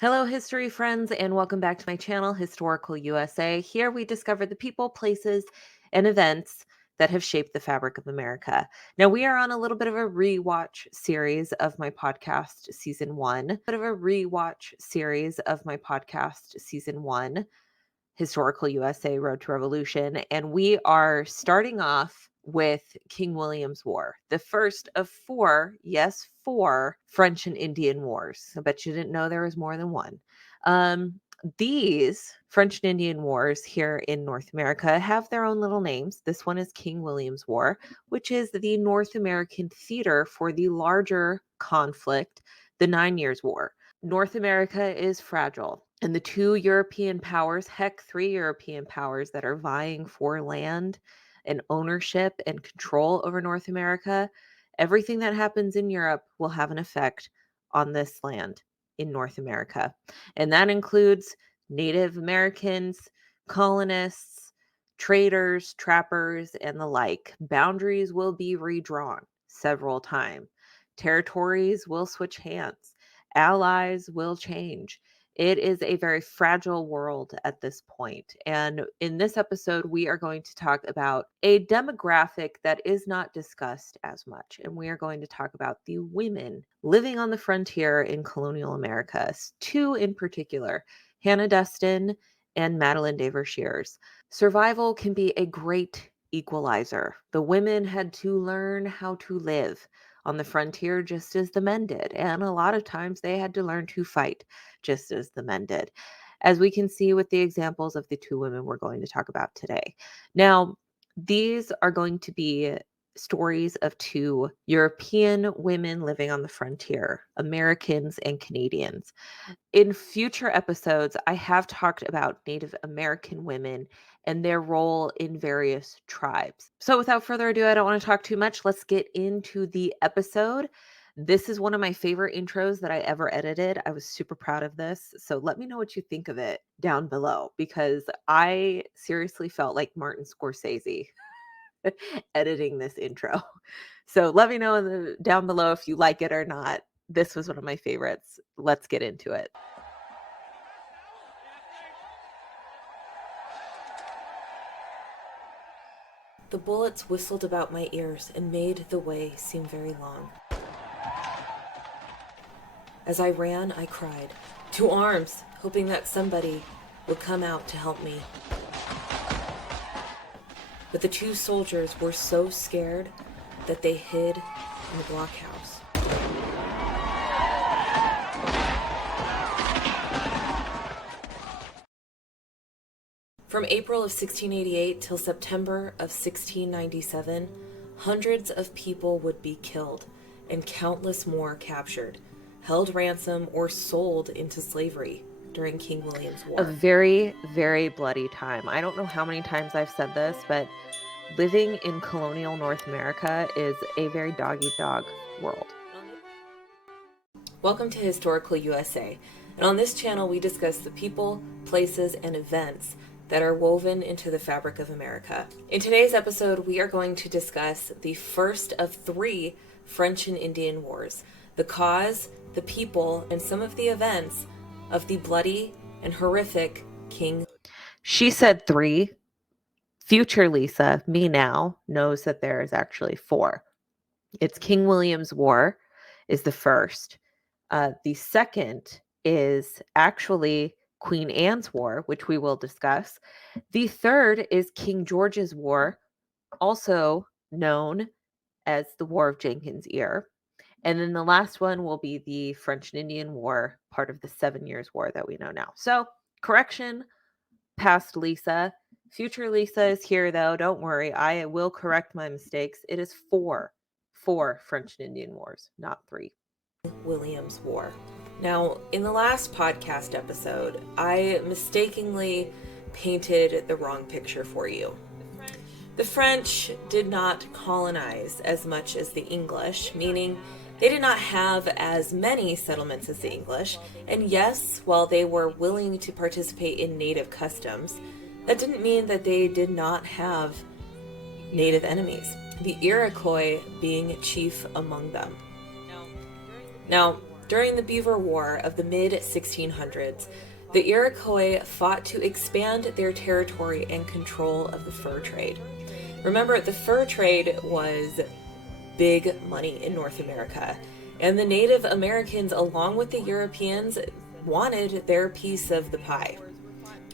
Hello, history friends, and welcome back to my channel, Historical USA. Here we discover the people, places, and events that have shaped the fabric of America. Now, we are on a little bit of a rewatch series of my podcast, season one. Historical USA Road to Revolution. And we are starting off with King William's War, the first of four, yes, four French and Indian Wars. I bet you didn't know there was more than one. These French and Indian Wars here in North America have their own little names. This one is King William's War, which is the North American theater for the larger conflict, the 9 Years' War. North America is fragile. And the two European powers, heck, three European powers that are vying for land and ownership and control over North America, everything that happens in Europe will have an effect on this land in North America. And that includes Native Americans, colonists, traders, trappers, and the like. Boundaries will be redrawn several times. Territories will switch hands. Allies will change. It is a very fragile world at this point. And in this episode, we are going to talk about a demographic that is not discussed as much. And we are going to talk about the women living on the frontier in colonial America, two in particular, Hannah Dustin and Madeline de Verscheres. Survival can be a great equalizer. The women had to learn how to live on the frontier just as the men did. And a lot of times they had to learn to fight just as the men did, as we can see with the examples of the two women we're going to talk about today. Now, these are going to be stories of two European women living on the frontier, Americans and Canadians. In future episodes, I have talked about Native American women and their role in various tribes. So without further ado, I don't want to talk too much. Let's get into the episode. This is one of my favorite intros that I ever edited. I was super proud of this. So let me know what you think of it down below, because I seriously felt like Martin Scorsese editing this intro. So let me know down below if you like it or not. This was one of my favorites. Let's get into it. The bullets whistled about my ears and made the way seem very long. As I ran, I cried, "To arms!" hoping that somebody would come out to help me. But the two soldiers were so scared that they hid in the blockhouse. From April of 1688 till September of 1697, hundreds of people would be killed and countless more captured, held ransom, or sold into slavery during King William's War. A very, very bloody time. I don't know how many times I've said this, but living in colonial North America is a very dog-eat-dog world. Welcome to Historical USA, and on this channel we discuss the people, places, and events that are woven into the fabric of America. In today's episode, we are going to discuss the first of three French and Indian Wars, the cause, the people, and some of the events of the bloody and horrific King. She said three. Future Lisa, me now, knows that there is actually four. It's King William's War is the first. The second is actually Queen Anne's War, which we will discuss. The third is King George's War, also known as the War of Jenkins' Ear. And then the last one will be the French and Indian War, part of the 7 Years' War that we know now. So, correction, past Lisa. Future Lisa is here, though. Don't worry. I will correct my mistakes. It is four French and Indian Wars, not three. William's War. Now, in the last podcast episode, I mistakenly painted the wrong picture for you. The French did not colonize as much as the English, meaning they did not have as many settlements as the English. And yes, while they were willing to participate in native customs, that didn't mean that they did not have native enemies, the Iroquois being chief among them. Now, During the Beaver War of the mid-1600s, the Iroquois fought to expand their territory and control of the fur trade. Remember, the fur trade was big money in North America, and the Native Americans, along with the Europeans, wanted their piece of the pie.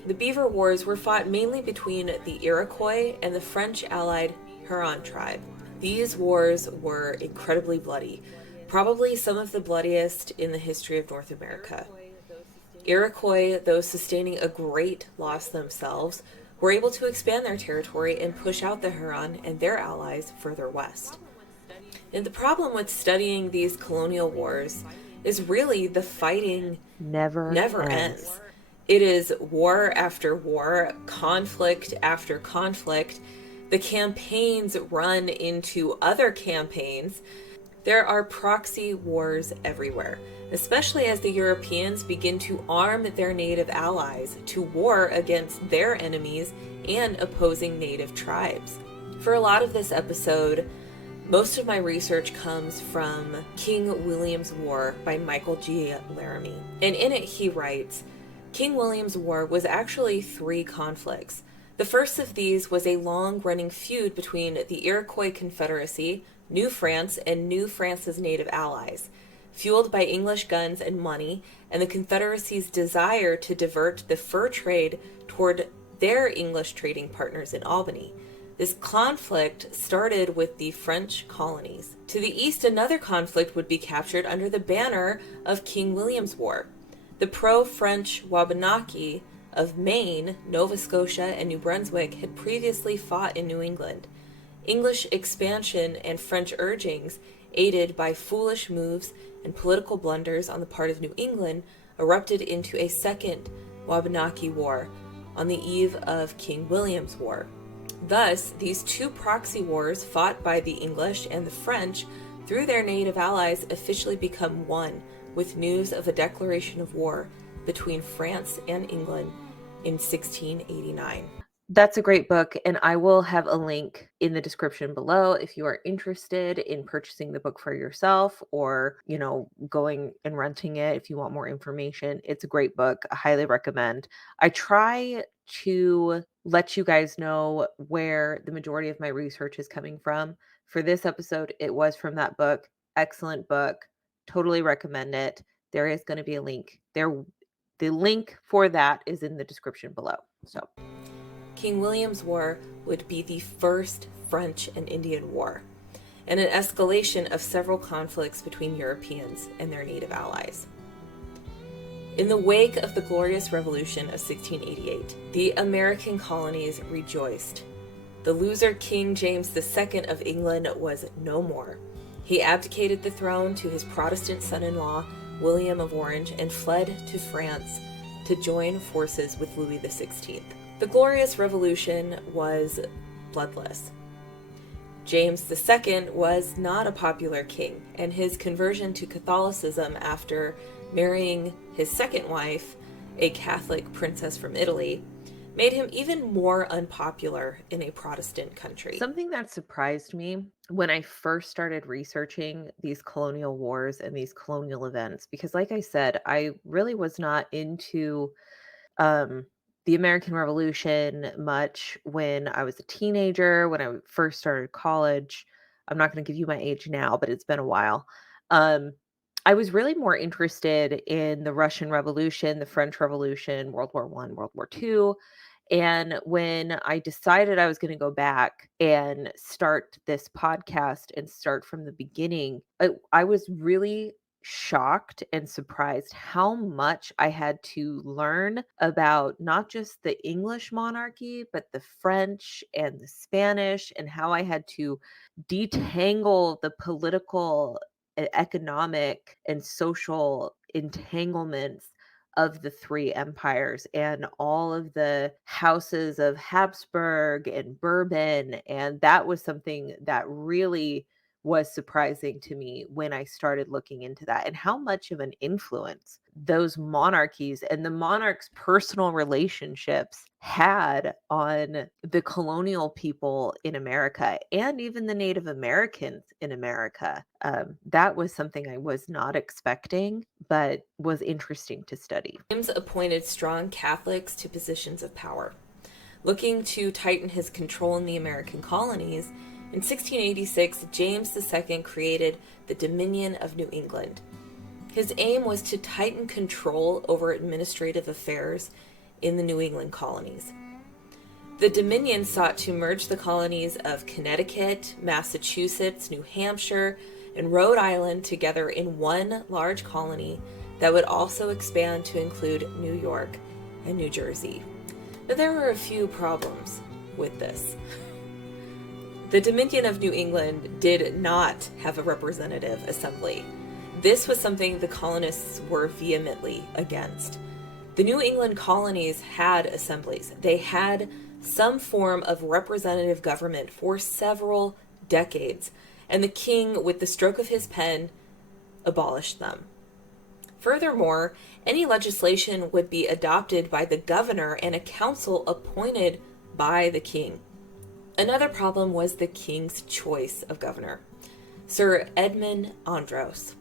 The Beaver Wars were fought mainly between the Iroquois and the French-allied Huron tribe. These wars were incredibly bloody, probably some of the bloodiest in the history of North America. Iroquois, though sustaining a great loss themselves, were able to expand their territory and push out the Huron and their allies further west. And the problem with studying these colonial wars is really the fighting never ends. It is war after war, conflict after conflict. The campaigns run into other campaigns. There are proxy wars everywhere, especially as the Europeans begin to arm their native allies to war against their enemies and opposing native tribes. For a lot of this episode, most of my research comes from King William's War by Michael G. Laramie. And in it he writes, King William's War was actually 3 conflicts. The first of these was a long-running feud between the Iroquois Confederacy, New France, and New France's native allies, fueled by English guns and money, and the Confederacy's desire to divert the fur trade toward their English trading partners in Albany. This conflict started with the French colonies. To the east, another conflict would be captured under the banner of King William's War. The pro-French Wabanaki of Maine, Nova Scotia, and New Brunswick had previously fought in New England. English expansion and French urgings, aided by foolish moves and political blunders on the part of New England, erupted into a second Wabanaki War on the eve of King William's War. Thus, these 2 proxy wars fought by the English and the French through their native allies officially become one, with news of a declaration of war between France and England in 1689. That's a great book, and I will have a link in the description below if you are interested in purchasing the book for yourself or, going and renting it if you want more information. It's a great book. I highly recommend. I try to let you guys know where the majority of my research is coming from. For this episode, it was from that book. Excellent book. Totally recommend it. There is going to be a link there. The link for that is in the description below. So, King William's War would be the first French and Indian War, and an escalation of several conflicts between Europeans and their native allies. In the wake of the Glorious Revolution of 1688, the American colonies rejoiced. The loser King James II of England was no more. He abdicated the throne to his Protestant son-in-law, William of Orange, and fled to France to join forces with Louis XVI. The Glorious Revolution was bloodless. James II was not a popular king, and his conversion to Catholicism after marrying his second wife, a Catholic princess from Italy, made him even more unpopular in a Protestant country. Something that surprised me when I first started researching these colonial wars and these colonial events, because like I said, I really was not into the American Revolution much when I was a teenager, when I first started college. I'm not going to give you my age now, but it's been a while. I was really more interested in the Russian Revolution, the French Revolution, World War I, World War II. And when I decided I was going to go back and start this podcast and start from the beginning, I was really shocked and surprised how much I had to learn about not just the English monarchy, but the French and the Spanish, and how I had to detangle the political, economic, and social entanglements of the 3 empires and all of the houses of Habsburg and Bourbon. And that was something that really was surprising to me when I started looking into that, and how much of an influence those monarchies and the monarchs' personal relationships had on the colonial people in America and even the Native Americans in America. That was something I was not expecting, but was interesting to study. James appointed strong Catholics to positions of power. Looking to tighten his control in the American colonies, in 1686, James II created the Dominion of New England. His aim was to tighten control over administrative affairs in the New England colonies. The Dominion sought to merge the colonies of Connecticut, Massachusetts, New Hampshire, and Rhode Island together in one large colony that would also expand to include New York and New Jersey. But there were a few problems with this. The Dominion of New England did not have a representative assembly. This was something the colonists were vehemently against. The New England colonies had assemblies. They had some form of representative government for several decades, and the king, with the stroke of his pen, abolished them. Furthermore, any legislation would be adopted by the governor and a council appointed by the king. Another problem was the king's choice of governor, Sir Edmund Andros.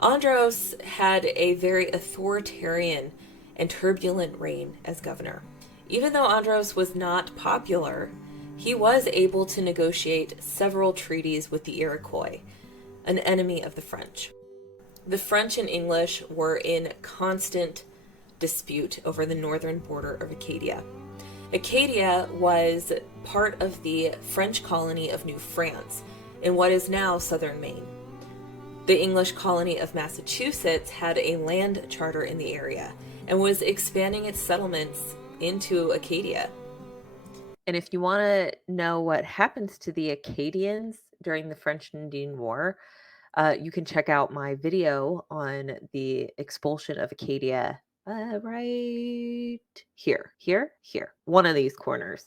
Andros had a very authoritarian and turbulent reign as governor. Even though Andros was not popular, he was able to negotiate several treaties with the Iroquois, an enemy of the French. The French and English were in constant dispute over the northern border of Acadia. Acadia was part of the French colony of New France in what is now southern Maine. The English colony of Massachusetts had a land charter in the area and was expanding its settlements into Acadia. And if you want to know what happens to the Acadians during the French Indian War, you can check out my video on the expulsion of Acadia right here, one of these corners.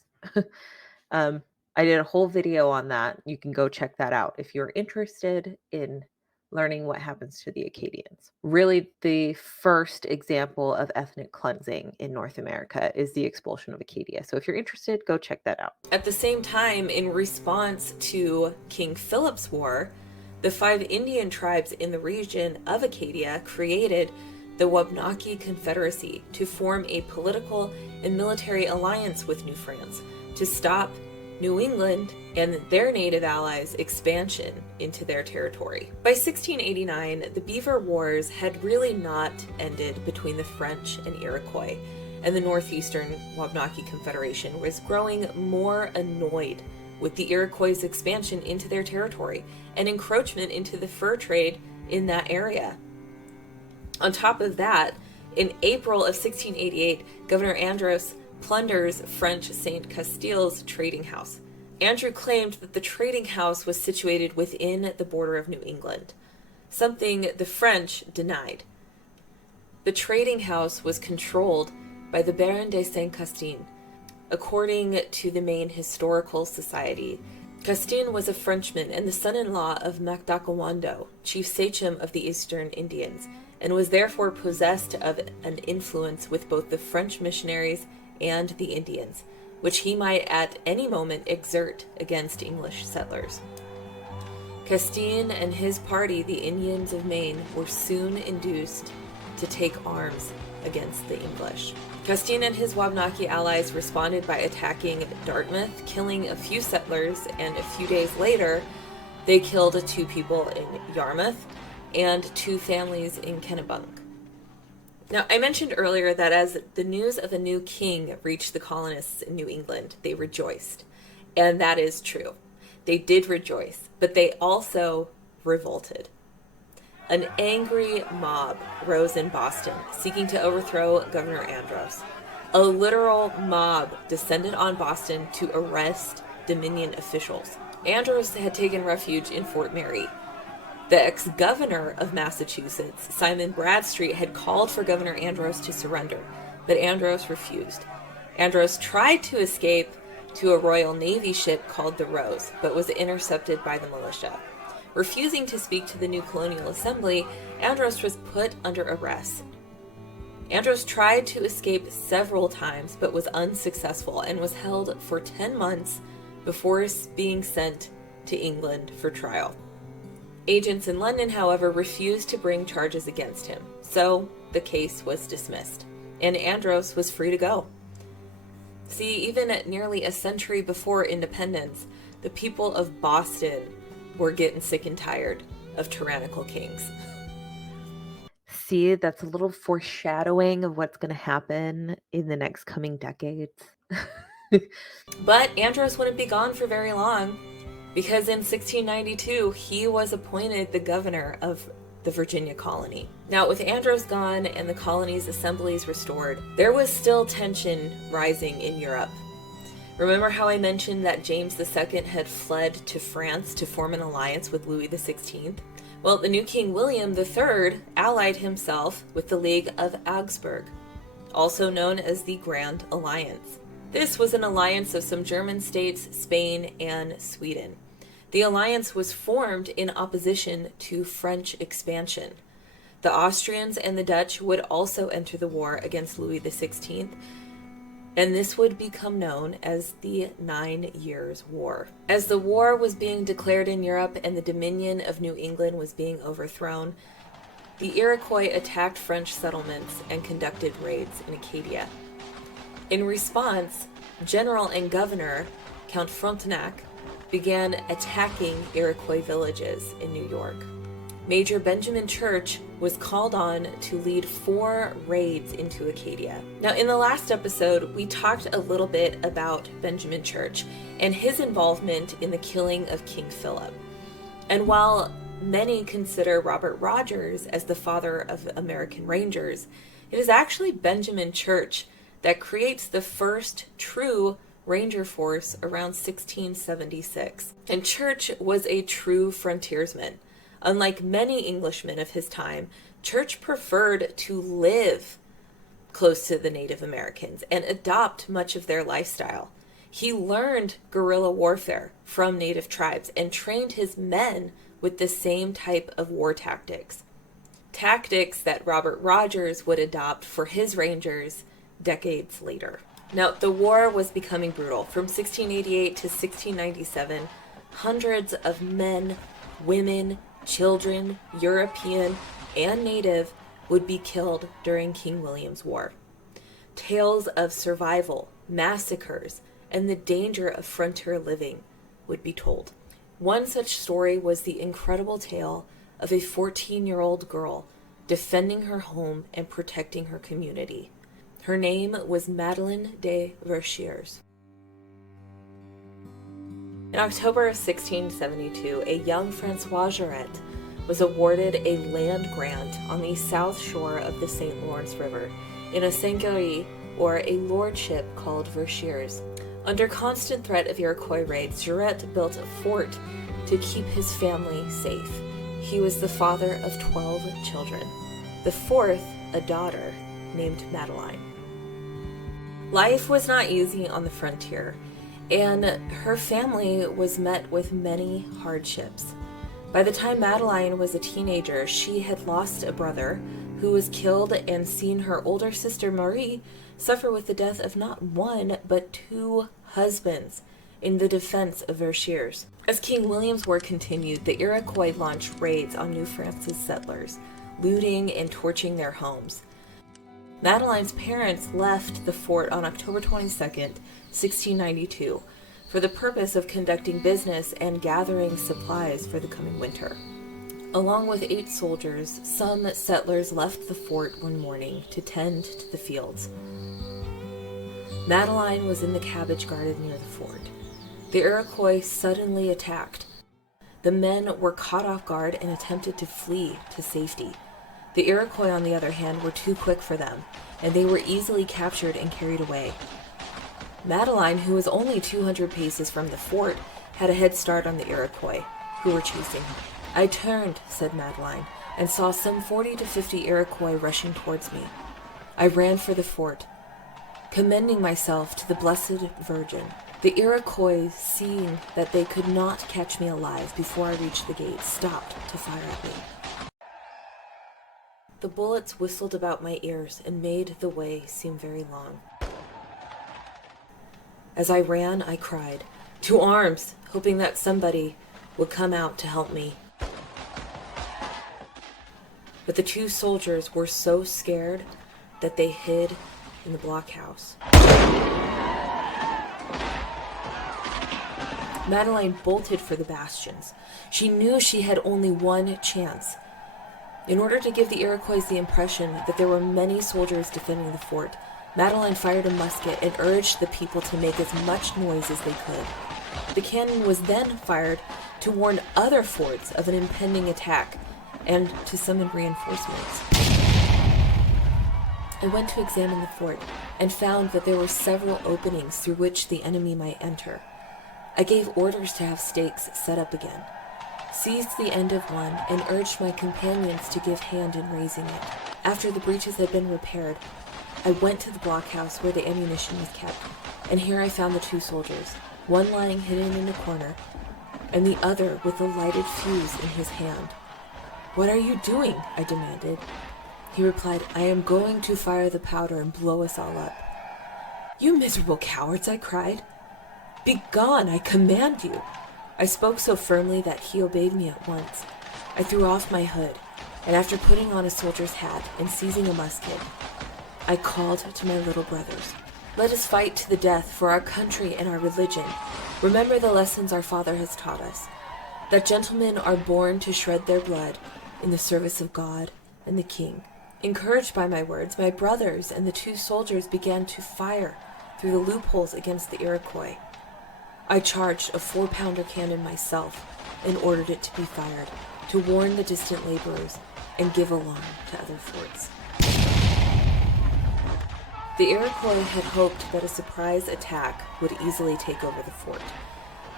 I did a whole video on that. You can go check that out if you're interested in learning what happens to the Acadians. Really, the first example of ethnic cleansing in North America is the expulsion of Acadia. So if you're interested, go check that out. At the same time, in response to King Philip's War, the 5 Indian tribes in the region of Acadia created the Wabanaki Confederacy to form a political and military alliance with New France to stop New England and their native allies' expansion into their territory. By 1689, the Beaver Wars had really not ended between the French and Iroquois, and the Northeastern Wabanaki Confederation was growing more annoyed with the Iroquois' expansion into their territory and encroachment into the fur trade in that area. On top of that, in April of 1688, Governor Andros plunders French St. Castile's trading house. Andrew claimed that the trading house was situated within the border of New England, something the French denied. The trading house was controlled by the Baron de Saint Castin. According to the Maine Historical Society, Castin was a Frenchman and the son-in-law of Macdacawando, chief sachem of the Eastern Indians, and was therefore possessed of an influence with both the French missionaries and the Indians, which he might at any moment exert against English settlers. Castin and his party, the Indians of Maine, were soon induced to take arms against the English. Castin and his Wabanaki allies responded by attacking Dartmouth, killing a few settlers, and a few days later, they killed 2 people in Yarmouth and 2 families in Kennebunk. Now, I mentioned earlier that as the news of a new king reached the colonists in New England, they rejoiced. And that is true. They did rejoice, but they also revolted. An angry mob rose in Boston, seeking to overthrow Governor Andros. A literal mob descended on Boston to arrest Dominion officials. Andros had taken refuge in Fort Mary. The ex-governor of Massachusetts, Simon Bradstreet, had called for Governor Andros to surrender, but Andros refused. Andros tried to escape to a Royal Navy ship called the Rose, but was intercepted by the militia. Refusing to speak to the new colonial assembly, Andros was put under arrest. Andros tried to escape several times but was unsuccessful and was held for 10 months before being sent to England for trial. Agents in London, however, refused to bring charges against him, so the case was dismissed, and Andros was free to go. See, even at nearly a century before independence, the people of Boston were getting sick and tired of tyrannical kings. See, that's a little foreshadowing of what's going to happen in the next coming decades. But Andros wouldn't be gone for very long, because in 1692 he was appointed the governor of the Virginia colony. Now, with Andros gone and the colony's assemblies restored, there was still tension rising in Europe. Remember how I mentioned that James II had fled to France to form an alliance with Louis XVI? Well, the new King William III allied himself with the League of Augsburg, also known as the Grand Alliance. This was an alliance of some German states, Spain, and Sweden. The alliance was formed in opposition to French expansion. The Austrians and the Dutch would also enter the war against Louis XVI, and this would become known as the 9 Years' War. As the war was being declared in Europe and the Dominion of New England was being overthrown, the Iroquois attacked French settlements and conducted raids in Acadia. In response, General and Governor Count Frontenac began attacking Iroquois villages in New York. Major Benjamin Church was called on to lead 4 raids into Acadia. Now, in the last episode, we talked a little bit about Benjamin Church and his involvement in the killing of King Philip. And while many consider Robert Rogers as the father of American Rangers, it is actually Benjamin Church that creates the first true Ranger force around 1676. And Church was a true frontiersman. Unlike many Englishmen of his time, Church preferred to live close to the Native Americans and adopt much of their lifestyle. He learned guerrilla warfare from Native tribes and trained his men with the same type of war tactics. Tactics that Robert Rogers would adopt for his Rangers decades later. Now, the war was becoming brutal. From 1688 to 1697, hundreds of men, women, children, European, and Native would be killed during King William's War. Tales of survival, massacres, and the danger of frontier living would be told. One such story was the incredible tale of a 14-year-old girl defending her home and protecting her community. Her name was Madeline de Verscheres. In October of 1672, a young Francois Jarret was awarded a land grant on the south shore of the St. Lawrence River in a seigneurie, or a lordship, called Verscheres. Under constant threat of Iroquois raids, Jarret built a fort to keep his family safe. He was the father of 12 children, the fourth a daughter named Madeline. Life was not easy on the frontier, and her family was met with many hardships. By the time Madeline was a teenager, she had lost a brother who was killed and seen her older sister Marie suffer with the death of not one, but 2 husbands in the defense of Verscheres. As King William's War continued, the Iroquois launched raids on New France's settlers, looting and torching their homes. Madeline's parents left the fort on October 22nd, 1692, for the purpose of conducting business and gathering supplies for the coming winter. Along with 8 soldiers, some settlers left the fort one morning to tend to the fields. Madeline was in the cabbage garden near the fort. The Iroquois suddenly attacked. The men were caught off guard and attempted to flee to safety. The Iroquois, on the other hand, were too quick for them, and they were easily captured and carried away. Madeline, who was only 200 paces from the fort, had a head start on the Iroquois, who were chasing her. "I turned," said Madeline, "and saw some 40 to 50 Iroquois rushing towards me. I ran for the fort, commending myself to the Blessed Virgin. The Iroquois, seeing that they could not catch me alive before I reached the gate, stopped to fire at me. The bullets whistled about my ears and made the way seem very long. As I ran, I cried, "To arms!" hoping that somebody would come out to help me. But the two soldiers were so scared that they hid in the blockhouse. Madeline bolted for the bastions. She knew she had only one chance. In order to give the Iroquois the impression that there were many soldiers defending the fort, Madeline fired a musket and urged the people to make as much noise as they could. The cannon was then fired to warn other forts of an impending attack and to summon reinforcements. I went to examine the fort and found that there were several openings through which the enemy might enter. I gave orders to have stakes set up again, seized the end of one, and urged my companions to give hand in raising it. After the breaches had been repaired, I went to the blockhouse where the ammunition was kept, and here I found the two soldiers, one lying hidden in a corner, and the other with a lighted fuse in his hand. "What are you doing?" I demanded. He replied, "I am going to fire the powder and blow us all up." "You miserable cowards," I cried. "Begone, I command you." I spoke so firmly that he obeyed me at once. I threw off my hood, and after putting on a soldier's hat and seizing a musket, I called to my little brothers, "Let us fight to the death for our country and our religion. Remember the lessons our father has taught us, that gentlemen are born to shed their blood in the service of God and the King." Encouraged by my words, my brothers and the two soldiers began to fire through the loopholes against the Iroquois. I charged a 4-pounder cannon myself and ordered it to be fired to warn the distant laborers and give alarm to other forts. The Iroquois had hoped that a surprise attack would easily take over the fort.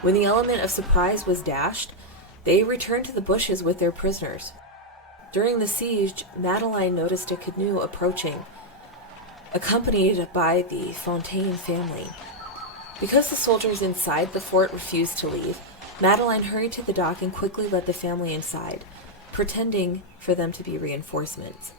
When the element of surprise was dashed, they returned to the bushes with their prisoners. During the siege, Madeline noticed a canoe approaching, accompanied by the Fontaine family. Because the soldiers inside the fort refused to leave, Madeline hurried to the dock and quickly led the family inside, pretending for them to be reinforcements.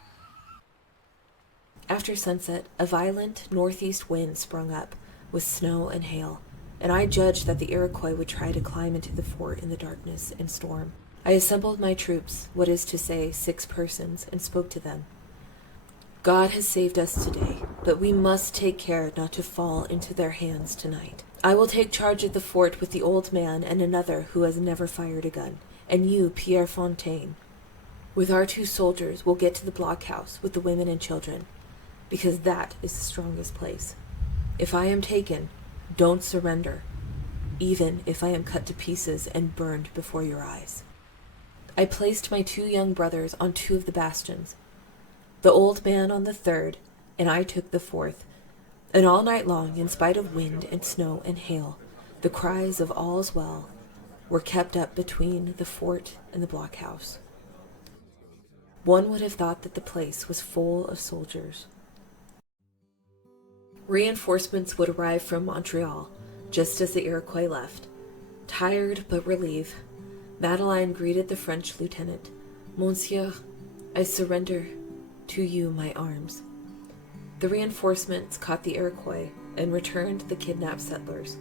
After sunset, a violent northeast wind sprung up, with snow and hail, and I judged that the Iroquois would try to climb into the fort in the darkness and storm. I assembled my troops, what is to say 6 persons, and spoke to them. "God has saved us today, but we must take care not to fall into their hands tonight. I will take charge of the fort with the old man and another who has never fired a gun, and you, Pierre Fontaine, with our 2 soldiers, will get to the blockhouse with the women and children, because that is the strongest place. If I am taken, don't surrender, even if I am cut to pieces and burned before your eyes." I placed my 2 young brothers on 2 of the bastions, the old man on the 3rd, and I took the 4th, and all night long, in spite of wind and snow and hail, the cries of "all's well" were kept up between the fort and the blockhouse. One would have thought that the place was full of soldiers. Reinforcements would arrive from Montreal, just as the Iroquois left. Tired but relieved, Madeline greeted the French lieutenant. "Monsieur, I surrender to you my arms." The reinforcements caught the Iroquois and returned the kidnapped settlers.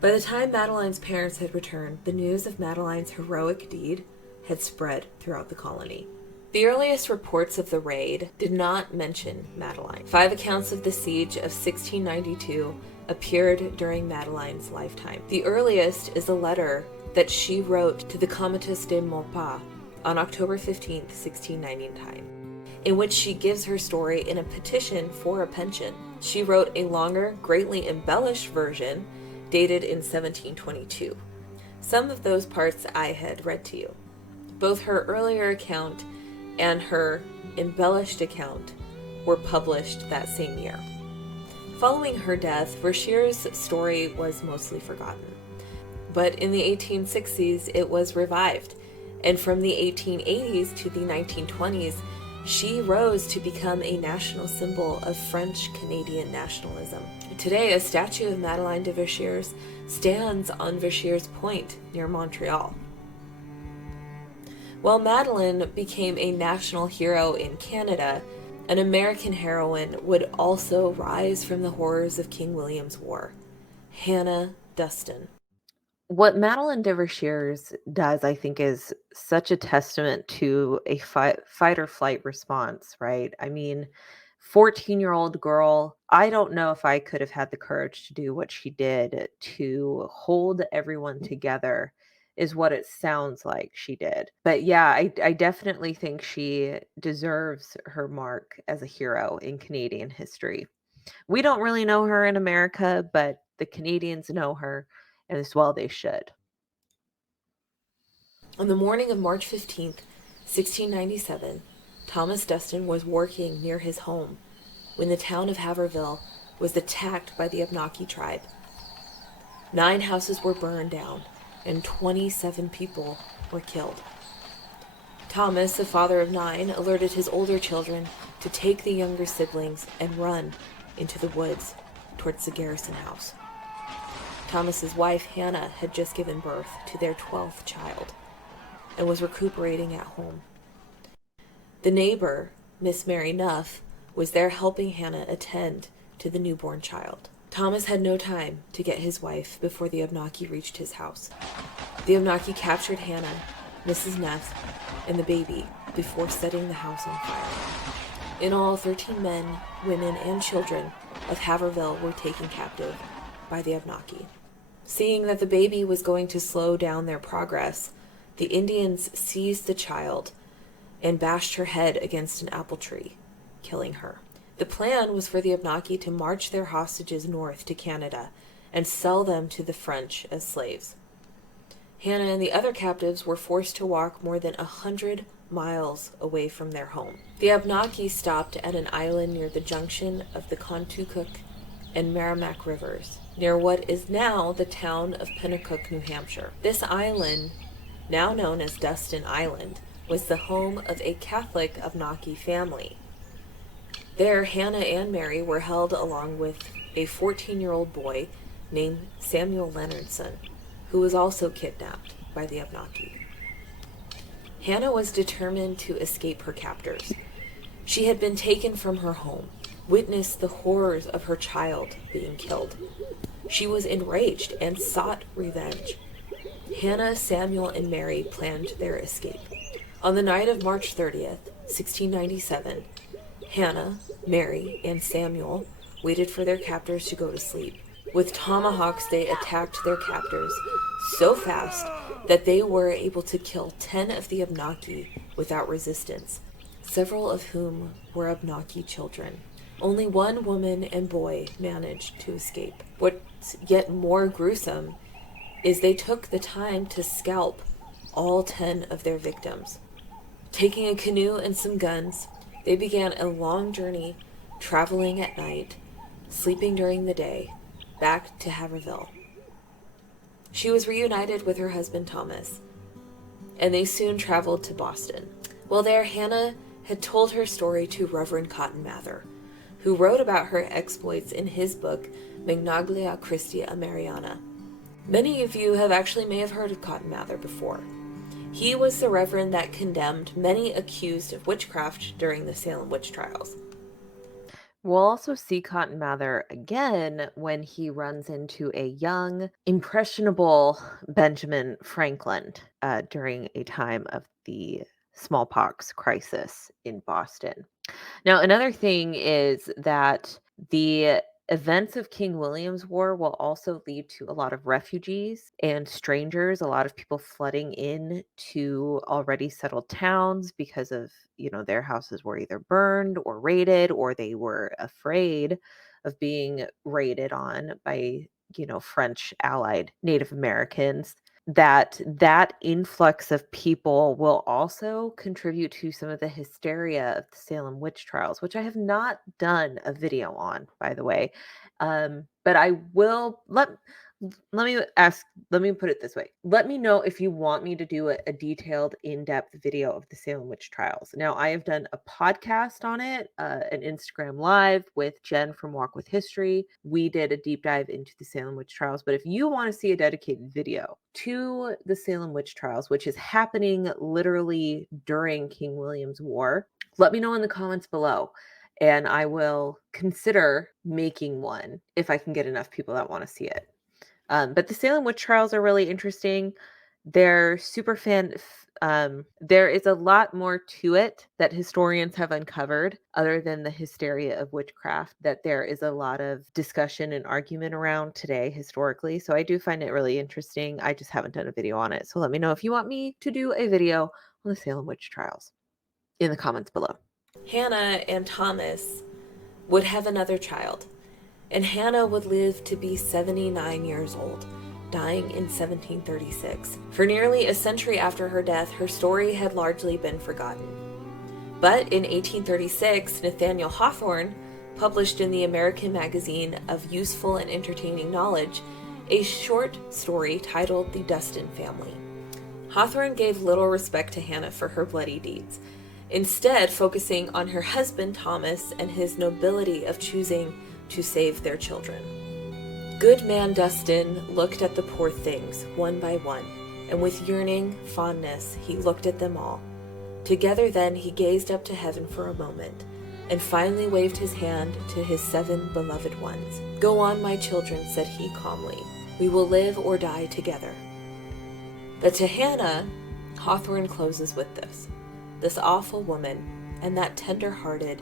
By the time Madeline's parents had returned, the news of Madeline's heroic deed had spread throughout the colony. The earliest reports of the raid did not mention Madeline. 5 accounts of the siege of 1692 appeared during Madeline's lifetime. The earliest is a letter that she wrote to the Comtesse de Maurepas on October 15, 1699, in which she gives her story in a petition for a pension. She wrote a longer, greatly embellished version dated in 1722. Some of those parts I had read to you. Both her earlier account and her embellished account were published that same year. Following her death, Verscheres' story was mostly forgotten. But in the 1860s, it was revived, and from the 1880s to the 1920s, She rose to become a national symbol of French-Canadian nationalism. Today, a statue of Madeline de Verscheres stands on Verscheres Point near Montreal. While Madeline became a national hero in Canada, an American heroine would also rise from the horrors of King William's War, Hannah Dustin. What Madeline de Verscheres does, I think, is such a testament to a fight or flight response, right? I mean, 14-year-old girl, I don't know if I could have had the courage to do what she did to hold everyone together, is what it sounds like she did. But yeah, I definitely think she deserves her mark as a hero in Canadian history. We don't really know her in America, but the Canadians know her, and as well they should. On the morning of March 15th, 1697, Thomas Dustin was working near his home when the town of Haverhill was attacked by the Abenaki tribe. 9 houses were burned down, and 27 people were killed. Thomas, the father of 9, alerted his older children to take the younger siblings and run into the woods towards the garrison house. Thomas's wife, Hannah, had just given birth to their 12th child and was recuperating at home. The neighbor, Miss Mary Nuff, was there helping Hannah attend to the newborn child. Thomas had no time to get his wife before the Abenaki reached his house. The Abenaki captured Hannah, Mrs. Neff, and the baby before setting the house on fire. In all, 13 men, women, and children of Haverhill were taken captive by the Abenaki. Seeing that the baby was going to slow down their progress, the Indians seized the child and bashed her head against an apple tree, killing her. The plan was for the Abenaki to march their hostages north to Canada and sell them to the French as slaves. Hannah and the other captives were forced to walk more than 100 miles away from their home. The Abenaki stopped at an island near the junction of the Contoocook and Merrimack rivers, near what is now the town of Pennacook, New Hampshire. This island, now known as Dustin Island, was the home of a Catholic Abenaki family. There, Hannah and Mary were held along with a 14-year-old boy named Samuel Leonardson, who was also kidnapped by the Abenaki. Hannah was determined to escape her captors. She had been taken from her home, witnessed the horrors of her child being killed. She was enraged and sought revenge. Hannah, Samuel, and Mary planned their escape. On the night of March 30th, 1697, Hannah, Mary, and Samuel waited for their captors to go to sleep. With tomahawks, they attacked their captors so fast that they were able to kill 10 of the Abenaki without resistance, several of whom were Abenaki children. Only one woman and boy managed to escape. What's yet more gruesome is they took the time to scalp all 10 of their victims. Taking a canoe and some guns, they began a long journey, traveling at night, sleeping during the day, back to Haverhill. She was reunited with her husband Thomas, and they soon traveled to Boston. While there, Hannah had told her story to Reverend Cotton Mather, who wrote about her exploits in his book, Magnalia Christi Ameriana. Many of you may have heard of Cotton Mather before. He was the reverend that condemned many accused of witchcraft during the Salem witch trials. We'll also see Cotton Mather again when he runs into a young, impressionable Benjamin Franklin during a time of the smallpox crisis in Boston. Now, another thing is that the events of King William's War will also lead to a lot of refugees and strangers, a lot of people flooding in to already settled towns because of, their houses were either burned or raided, or they were afraid of being raided on by, French allied Native Americans. That influx of people will also contribute to some of the hysteria of the Salem witch trials, which I have not done a video on, by the way. But I will let me put it this way. Let me know if you want me to do a detailed, in-depth video of the Salem witch trials. Now, I have done a podcast on it, an Instagram live with Jen from Walk with History. We did a deep dive into the Salem witch trials, but if you want to see a dedicated video to the Salem witch trials, which is happening literally during King William's War, let me know in the comments below. And I will consider making one if I can get enough people that want to see it. But the Salem witch trials are really interesting. They're super there is a lot more to it that historians have uncovered other than the hysteria of witchcraft that there is a lot of discussion and argument around today historically. So I do find it really interesting. I just haven't done a video on it. So let me know if you want me to do a video on the Salem witch trials in the comments below. Hannah and Thomas would have another child, and Hannah would live to be 79 years old, dying in 1736. For nearly a century after her death, her story had largely been forgotten. But in 1836, Nathaniel Hawthorne published in the American Magazine of Useful and Entertaining Knowledge a short story titled The Dustin Family. Hawthorne gave little respect to Hannah for her bloody deeds, instead focusing on her husband Thomas and his nobility of choosing to save their children. Good man Dustin looked at the poor things, one by one, and with yearning fondness he looked at them all. Together then he gazed up to heaven for a moment, and finally waved his hand to his 7 beloved ones. "Go on, my children," said he calmly. "We will live or die together." But to Hannah, Hawthorne closes with this awful woman, and that tender-hearted,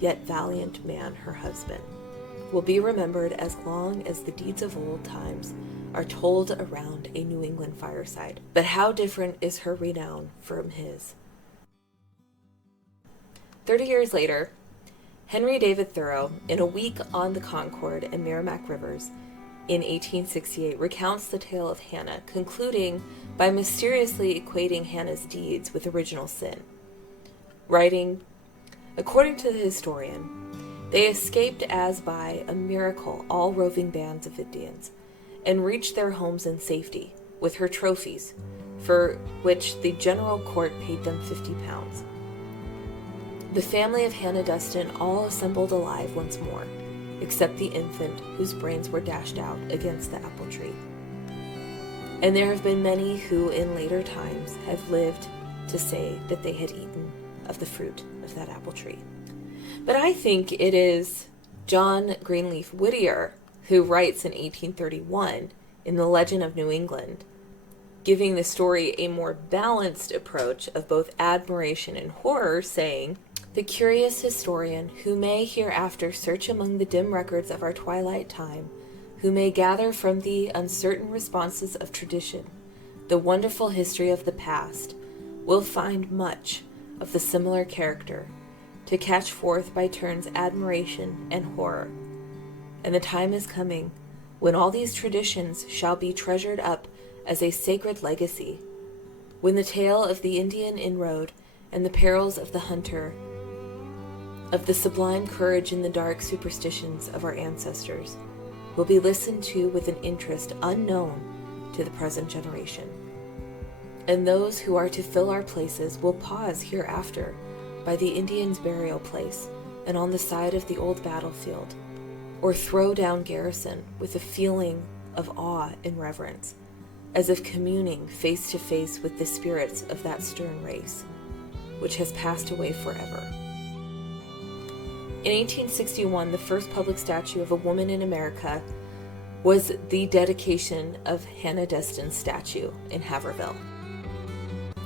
yet valiant man, her husband, will be remembered as long as the deeds of old times are told around a New England fireside. But how different is her renown from his. 30 years later, Henry David Thoreau, in A Week on the Concord and Merrimack Rivers in 1868, recounts the tale of Hannah, concluding by mysteriously equating Hannah's deeds with original sin, writing, "According to the historian, they escaped as by a miracle all roving bands of Indians, and reached their homes in safety, with her trophies, for which the general court paid them 50 pounds. The family of Hannah Dustin all assembled alive once more, except the infant whose brains were dashed out against the apple tree. And there have been many who in later times have lived to say that they had eaten of the fruit of that apple tree." But I think it is John Greenleaf Whittier who writes in 1831 in The Legend of New England, giving the story a more balanced approach of both admiration and horror, saying, "The curious historian who may hereafter search among the dim records of our twilight time, who may gather from the uncertain responses of tradition the wonderful history of the past, will find much of the similar character, to catch forth by turns admiration and horror. And the time is coming when all these traditions shall be treasured up as a sacred legacy, when the tale of the Indian inroad and the perils of the hunter, of the sublime courage in the dark superstitions of our ancestors, will be listened to with an interest unknown to the present generation. And those who are to fill our places will pause hereafter by the Indian's burial place and on the side of the old battlefield, or throw down garrison with a feeling of awe and reverence, as if communing face to face with the spirits of that stern race, which has passed away forever." In 1861, the first public statue of a woman in America was the dedication of Hannah Dustin's statue in Haverhill.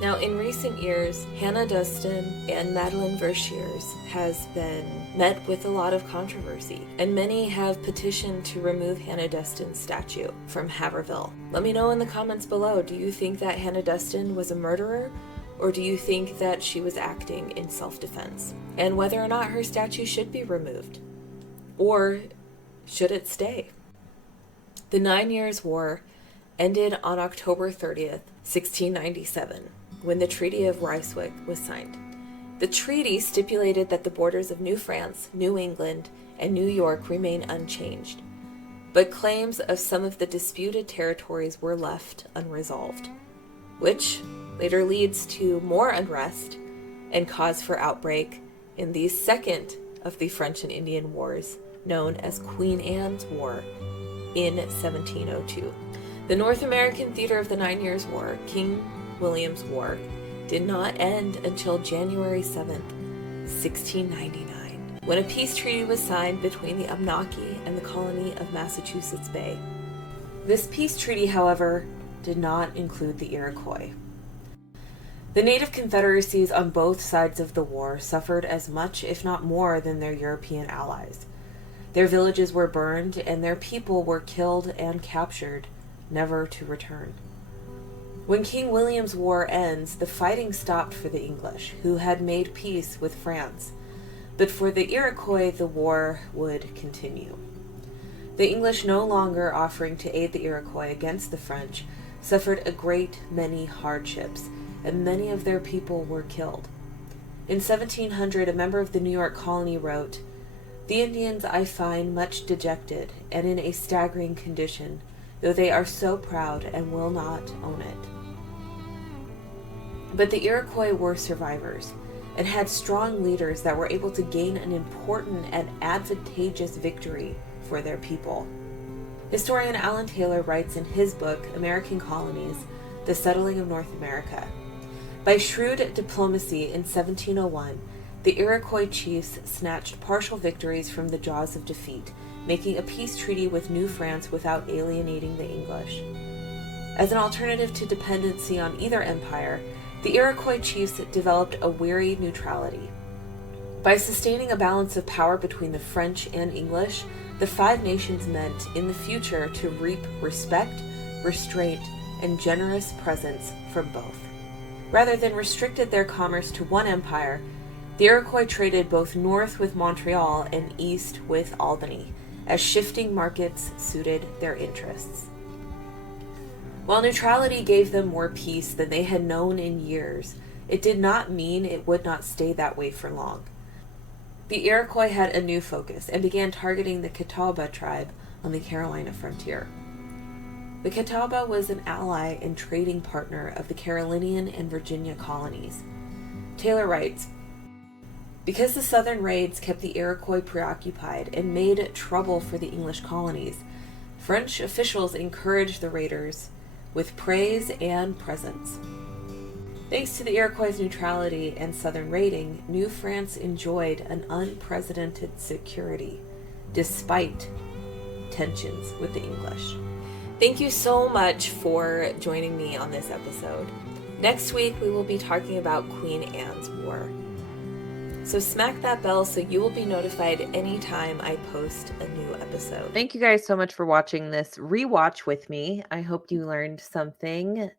Now, in recent years, Hannah Dustin and Madeline de Verscheres has been met with a lot of controversy, and many have petitioned to remove Hannah Dustin's statue from Haverhill. Let me know in the comments below, do you think that Hannah Dustin was a murderer, or do you think that she was acting in self-defense? And whether or not her statue should be removed, or should it stay? The 9 Years' War ended on October 30th, 1697, when the Treaty of Ryswick was signed. The treaty stipulated that the borders of New France, New England, and New York remain unchanged, but claims of some of the disputed territories were left unresolved, which later leads to more unrest and cause for outbreak in the second of the French and Indian Wars, known as Queen Anne's War, in 1702. The North American theater of the 9 Years' War, King William's War, did not end until January 7th, 1699, when a peace treaty was signed between the Abenaki and the colony of Massachusetts Bay. This peace treaty, however, did not include the Iroquois. The native confederacies on both sides of the war suffered as much, if not more, than their European allies. Their villages were burned, and their people were killed and captured, never to return. When King William's War ends, the fighting stopped for the English, who had made peace with France, but for the Iroquois the war would continue. The English, no longer offering to aid the Iroquois against the French, suffered a great many hardships, and many of their people were killed. In 1700, a member of the New York colony wrote, "The Indians I find much dejected and in a staggering condition, though they are so proud and will not own it." But the Iroquois were survivors and had strong leaders that were able to gain an important and advantageous victory for their people. Historian Alan Taylor writes in his book, American Colonies, The Settling of North America, by shrewd diplomacy in 1701, the Iroquois chiefs snatched partial victories from the jaws of defeat, making a peace treaty with New France without alienating the English. As an alternative to dependency on either empire, the Iroquois chiefs developed a wary neutrality. By sustaining a balance of power between the French and English, the Five Nations meant in the future to reap respect, restraint, and generous presence from both. Rather than restricted their commerce to one empire, the Iroquois traded both north with Montreal and east with Albany, as shifting markets suited their interests. While neutrality gave them more peace than they had known in years, it did not mean it would not stay that way for long. The Iroquois had a new focus and began targeting the Catawba tribe on the Carolina frontier. The Catawba was an ally and trading partner of the Carolinian and Virginia colonies. Taylor writes, because the southern raids kept the Iroquois preoccupied and made trouble for the English colonies, French officials encouraged the raiders with praise and presents. Thanks to the Iroquois' neutrality and southern raiding, New France enjoyed an unprecedented security, despite tensions with the English. Thank you so much for joining me on this episode. Next week, we will be talking about Queen Anne's War. So smack that bell so you will be notified anytime I post a new episode. Thank you guys so much for watching this rewatch with me. I hope you learned something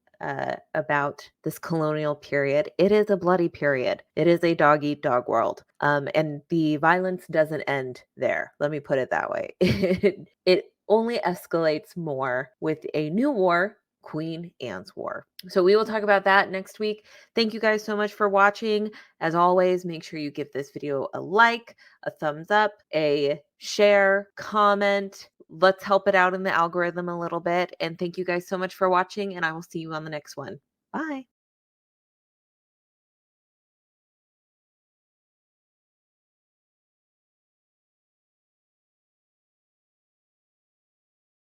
about this colonial period. It is a bloody period. It is a dog-eat-dog world. And the violence doesn't end there. Let me put it that way. It only escalates more with a new war, Queen Anne's War. So we will talk about that next week. Thank you guys so much for watching. As always, make sure you give this video a like, a thumbs up, a share, comment. Let's help it out in the algorithm a little bit. And thank you guys so much for watching, and I will see you on the next one. Bye.